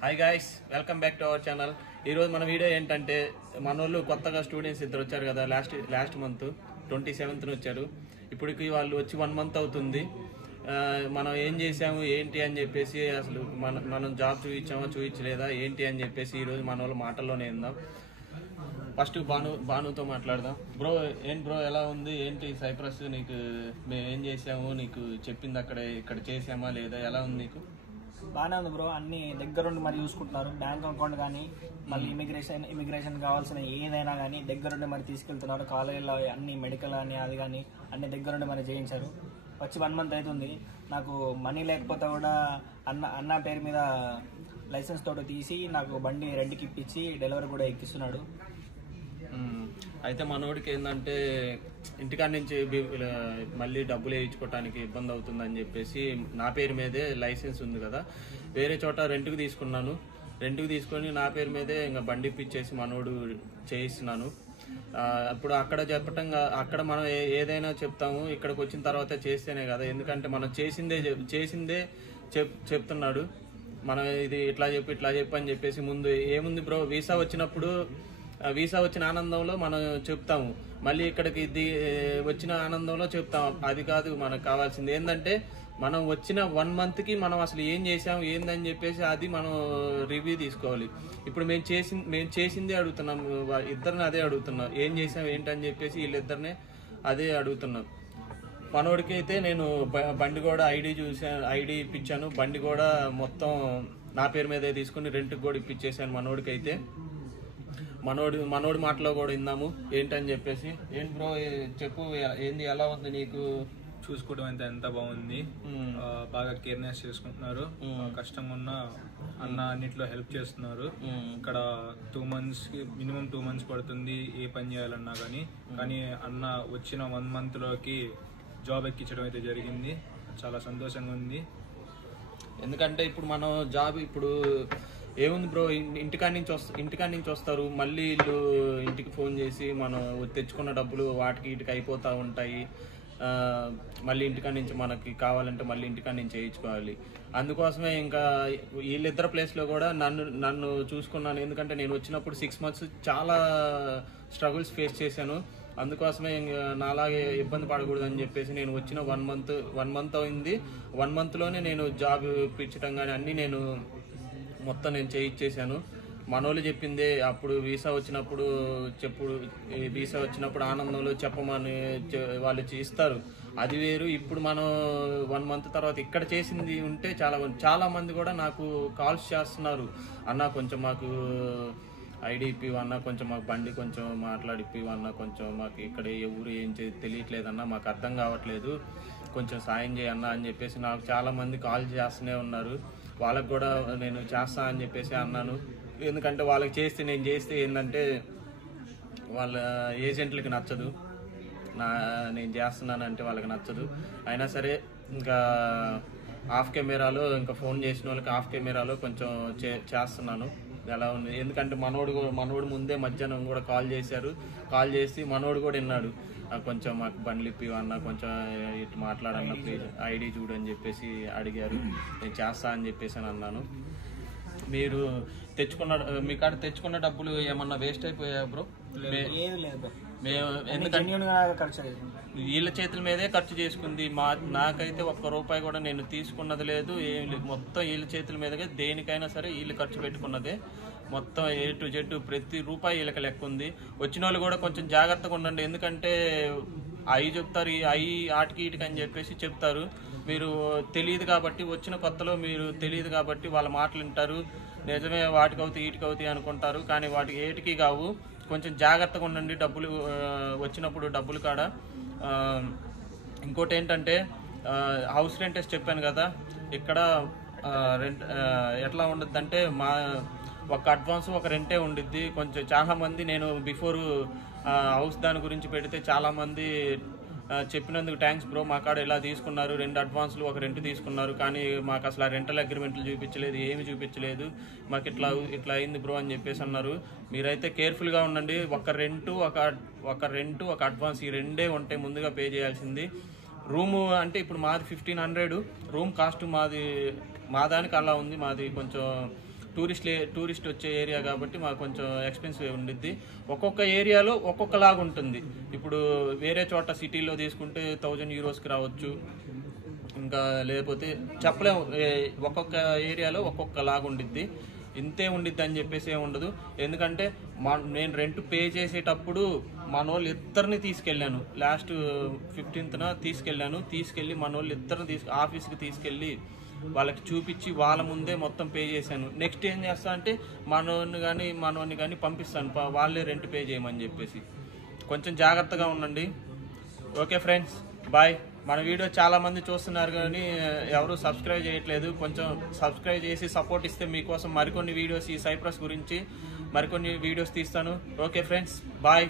Hi guys, welcome back to our channel. ఈరోజు మన video ఏంటంటే, మన వాళ్ళు కొత్తగా స్టూడెంట్స్ ఇద్దరు వచ్చారు కదా. లాస్ట్ మంత్ 27th వచ్చారు. ఇప్పటికి వాళ్ళు వచ్చి 1 month అవుతుంది. మనం ఏం చేసాము ఏంటి అని చెప్పేసి, అసలు మనం జాబ్ చూపించామో చూపించలేదా ఏంటి అని చెప్పేసి ఈరోజు మన వాళ్ళ మాటల్లోనే ఉందాం. ఫస్ట్ భానుతో మాట్లాడదాం. బ్రో బ్రో ఎలా ఉంది ఏంటి సైప్రస్? నీకు మేము ఏం చేసాము నీకు చెప్పింది ఇక్కడ చేసామా లేదా, ఎలా ఉంది నీకు? బాగానే ఉంది బ్రో. అన్ని దగ్గరుండి మరి చూసుకుంటున్నారు. బ్యాంక్ అకౌంట్ కానీ మళ్ళీ ఇమిగ్రేషన్ కావాల్సిన ఏదైనా కానీ దగ్గరుండి మరి తీసుకెళ్తున్నారు. కాలేజీలో అన్ని మెడికల్ కానీ అది కానీ అన్ని దగ్గరుండి మరి చేయించారు. వచ్చి 1 month అవుతుంది. నాకు మనీ లేకపోతే కూడా అన్న పేరు మీద లైసెన్స్ తోటి తీసి నాకు బండి రెంట్కి ఇప్పించి డెలివరీ కూడా ఎక్కిస్తున్నాడు. అయితే మనోడికి ఏంటంటే ఇంటికాడ నుంచి మళ్ళీ డబ్బులు వేయించుకోవటానికి ఇబ్బంది అవుతుందని చెప్పేసి నా పేరు మీదే లైసెన్స్ ఉంది కదా, వేరే చోట రెంట్కి తీసుకున్నాను. రెంట్కి తీసుకొని నా పేరు మీదే ఇంకా బండి ఇప్పించేసి మనోడు చేయిస్తున్నాను. అప్పుడు అక్కడ చెప్పటంగా అక్కడ మనం ఏదైనా చెప్తాము, ఇక్కడికి వచ్చిన తర్వాత చేస్తేనే కదా. ఎందుకంటే మనం చేసిందే చెప్తున్నాడు. మనం ఇది ఇట్లా చెప్పి అని చెప్పేసి ముందు ఏముంది బ్రో, వీసా వచ్చిన ఆనందంలో మనం చెప్తాము, మళ్ళీ ఇక్కడికి వచ్చిన ఆనందంలో చెప్తాము. అది కాదు మనకు కావాల్సింది. ఏంటంటే మనం వచ్చిన 1 monthకి మనం అసలు ఏం చేసాము ఏందని చెప్పేసి అది మనం రివ్యూ తీసుకోవాలి. ఇప్పుడు మేము చేసిందే అడుగుతున్నాం, ఇద్దరిని అదే అడుగుతున్నాం. ఏం చేసాం ఏంటని చెప్పేసి వీళ్ళిద్దరినే అదే అడుగుతున్నాం. మనోడికి అయితే నేను బండి కూడా ఐడి ఇప్పించాను. బండి కూడా మొత్తం నా పేరు మీదే తీసుకుని రెంట్కి కూడా ఇప్పించేసాను మనోడికి. అయితే మనోడి మాటలో కూడా విందాము ఏంటని చెప్పేసి. ఏంటి బ్రో చెప్పు, ఏంది ఎలా ఉంది నీకు? చూసుకోవడం అయితే ఎంత బాగుంది. బాగా కేర్నెస్ చేసుకుంటున్నారు. కష్టంగా ఉన్న అన్న అన్నిట్లో హెల్ప్ చేస్తున్నారు. ఇక్కడ 2 months మినిమం 2 months పడుతుంది ఏ పని చేయాలన్నా కానీ అన్న వచ్చిన 1 monthలోకి జాబ్ ఎక్కించడం అయితే జరిగింది. చాలా సంతోషంగా ఉంది. ఎందుకంటే ఇప్పుడు మనం జాబ్ ఇప్పుడు ఏముంది బ్రో, ఇంటికాడ నుంచి వస్తారు, మళ్ళీ వీళ్ళు ఇంటికి ఫోన్ చేసి మనం తెచ్చుకున్న డబ్బులు వాటికి ఇటుకి అయిపోతూ ఉంటాయి. మళ్ళీ ఇంటికాడ నుంచి మనకి కావాలంటే మళ్ళీ ఇంటికాడ నుంచి చేయించుకోవాలి. అందుకోసమే ఇంకా వీళ్ళిద్దరు ప్లేస్లో కూడా నన్ను చూసుకున్నాను. ఎందుకంటే నేను వచ్చినప్పుడు 6 months చాలా స్ట్రగుల్స్ ఫేస్ చేశాను. అందుకోసమే నాలాగే ఇబ్బంది పడకూడదని చెప్పేసి నేను వచ్చిన 1 month అయింది. 1 monthలోనే నేను జాబ్ ఇప్పించడం కానీ అన్నీ మొత్తం నేను చేయించేసాను. మనోళ్ళు చెప్పిందే అప్పుడు వీసా వచ్చినప్పుడు ఆనందంలో చెప్పమని వాళ్ళు ఇస్తారు, అది వేరు. ఇప్పుడు మనం 1 month తర్వాత ఇక్కడ చేసింది ఉంటే చాలా మంది కూడా నాకు కాల్స్ చేస్తున్నారు. అన్న కొంచెం మాకు ఐడి ఇప్పివన్నా, కొంచెం మాకు బండి కొంచెం మాట్లాడిప్పివన్నా, కొంచెం మాకు ఇక్కడ ఎవరు ఏం తెలియట్లేదన్నా, మాకు అర్థం కావట్లేదు, కొంచెం సాయం చేయన్నా అని చెప్పేసి నాకు చాలా మంది కాల్ చేస్తూనే ఉన్నారు. వాళ్ళకు కూడా నేను చేస్తా అని చెప్పేసి అన్నాను. ఎందుకంటే నేను చేస్తే ఏంటంటే వాళ్ళ ఏజెంట్లకి నచ్చదు, నేను చేస్తున్నానంటే వాళ్ళకి నచ్చదు. అయినా సరే ఇంకా ఆఫ్ కెమెరాలో ఇంకా ఫోన్ చేసిన వాళ్ళకి ఆఫ్ కెమెరాలో కొంచెం చేస్తున్నాను ఎలా ఉంది. ఎందుకంటే మనోడు ముందే మధ్యాహ్నం కూడా కాల్ చేసి మనోడు కూడా విన్నాడు. కొంచెం మాకు బండ్లు ఇప్పివన్నా, కొంచెం ఇటు మాట్లాడన్నా, ప్లీజ్ ఐడి చూడు అని చెప్పేసి అడిగారు. నేను చేస్తా అని చెప్పేసి అన్నాను. మీరు మీ కాడ తెచ్చుకున్న డబ్బులు ఏమన్నా వేస్ట్ అయిపోయా బ్రో? ఎందుకంటే వీళ్ళ చేతుల మీదే ఖర్చు చేసుకుంది. నాకైతే 1 రూపాయి కూడా నేను తీసుకున్నది లేదు, ఏం లేదు. మొత్తం వీళ్ళ చేతుల మీదగా దేనికైనా సరే వీళ్ళు ఖర్చు పెట్టుకున్నదే. మొత్తం A to Z ప్రతి రూపాయి వీళ్ళకి లెక్క ఉంది. వచ్చిన వాళ్ళు కూడా కొంచెం జాగ్రత్తగా ఉండండి. ఎందుకంటే అవి చెప్తారు, ఆటికి ఈటికి అని చెప్పేసి చెప్తారు. మీరు తెలియదు కాబట్టి, వచ్చిన కొత్తలో మీరు తెలియదు కాబట్టి వాళ్ళ మాటలు వింటారు. నిజమే వాటికవుతాయి వీటికవుతాయి అనుకుంటారు, కానీ వాటికి ఏటికి కావు. కొంచెం జాగ్రత్తగా ఉండండి డబ్బులు వచ్చినప్పుడు డబ్బులు కాడ. ఇంకోటి ఏంటంటే హౌస్ రెంటెస్ చెప్పాను కదా, ఇక్కడ రెంట్ ఎట్లా ఉండద్దు అంటే ఒక అడ్వాన్స్ ఒక రెంటే ఉండిద్ది. కొంచెం చాలామంది నేను బిఫోర్ హౌస్ దాని గురించి పెడితే చాలామంది చెప్పినందుకు థ్యాంక్స్ బ్రో, మా కాడ ఇలా తీసుకున్నారు, 2 అడ్వాన్స్లు ఒక రెంట్ తీసుకున్నారు, కానీ మాకు అసలు ఆ రెంటల్ అగ్రిమెంట్లు చూపించలేదు, ఏమి చూపించలేదు, మాకు ఇట్లా అయింది బ్రో అని చెప్పేసి అన్నారు. మీరైతే కేర్ఫుల్గా ఉండండి. ఒక రెంటు ఒక అడ్వాన్స్ ఈ రెండే ఉంటే ముందుగా పే చేయాల్సింది. రూము అంటే ఇప్పుడు మాది 1500 రూమ్ కాస్ట్, మా దానికి అలా ఉంది. మాది కొంచెం టూరిస్ట్ వచ్చే ఏరియా కాబట్టి మాకు కొంచెం ఎక్స్పెన్సివ్ ఉండిద్ది. ఒక్కొక్క ఏరియాలో ఒక్కొక్కలాగా ఉంటుంది. ఇప్పుడు వేరే చోట సిటీలో తీసుకుంటే 1000 యూరోస్కి రావచ్చు, ఇంకా లేకపోతే చెప్పలేము. ఒక్కొక్క ఏరియాలో ఒక్కొక్కలాగా ఉండిద్ది. ఇంతే ఉండిద్ది అని చెప్పేసి ఏమి ఉండదు. ఎందుకంటే నేను రెంట్ పే చేసేటప్పుడు మనోళ్ళు ఇద్దరిని తీసుకెళ్ళాను. లాస్ట్ 15th తీసుకెళ్ళి మనోళ్ళు ఇద్దరిని ఆఫీస్కి తీసుకెళ్ళి వాళ్ళకి చూపించి వాళ్ళ ముందే మొత్తం పే చేశాను. నెక్స్ట్ ఏం చేస్తా అంటే మనోని కానీ పంపిస్తాను, వాళ్ళే రెంట్ పే చేయమని చెప్పేసి. కొంచెం జాగ్రత్తగా ఉండండి. Okay friends, bye. మన వీడియో చాలా మంది చూస్తున్నారు కానీ ఎవరు సబ్స్క్రైబ్ చేయట్లేదు. కొంచెం సబ్స్క్రైబ్ చేసి సపోర్ట్ ఇస్తే మీకోసం మరికొన్ని వీడియోస్ ఈ సైప్రస్ గురించి మరికొన్ని వీడియోస్ తీస్తాను. Okay friends, bye.